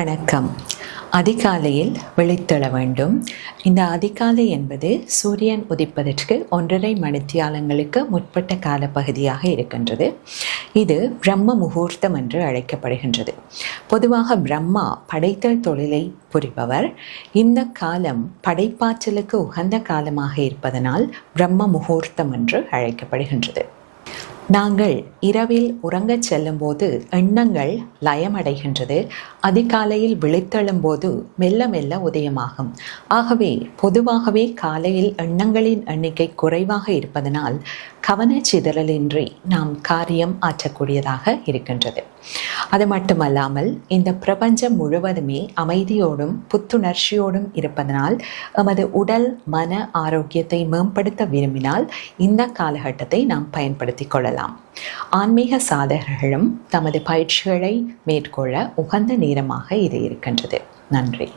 வணக்கம். அதிகாலையில் விழித்தெழ வேண்டும். இந்த அதிகாலை என்பது சூரியன் உதிப்பதற்கு 1.5 மணித்தியாலங்களுக்கு முற்பட்ட காலப்பகுதியாக இருக்கின்றது. இது பிரம்ம முகூர்த்தம் என்று அழைக்கப்படுகின்றது. பொதுவாக பிரம்மா படைத்தல் தொழிலை புரிபவர். இந்த காலம் படைப்பாற்றலுக்கு உகந்த காலமாக இருப்பதனால் பிரம்ம முகூர்த்தம் என்று அழைக்கப்படுகின்றது. நாங்கள் இரவில் உறங்கச் செல்லும்போது எண்ணங்கள் லயமடைகின்றது. அதிகாலையில் விழித்தெழும்போது மெல்ல மெல்ல உதயமாகும். ஆகவே பொதுவாகவே காலையில் எண்ணங்களின் எண்ணிக்கை குறைவாக இருப்பதனால் கவனச்சிதறலின்றி நாம் காரியம் ஆற்றக்கூடியதாக இருக்கின்றது. அது மட்டுமல்லாமல் இந்த பிரபஞ்சம் முழுவதுமே அமைதியோடும் புத்துணர்ச்சியோடும் இருப்பதனால் எமது உடல் மன ஆரோக்கியத்தை மேம்படுத்த விரும்பினால் இந்த காலகட்டத்தை நாம் பயன்படுத்தி கொள்ளலாம். ஆன்மீக சாதகர்களும் தமது பயிற்சிகளை மேற்கொள்ள உகந்த நேரமாக இது இருக்கின்றது. நன்றி.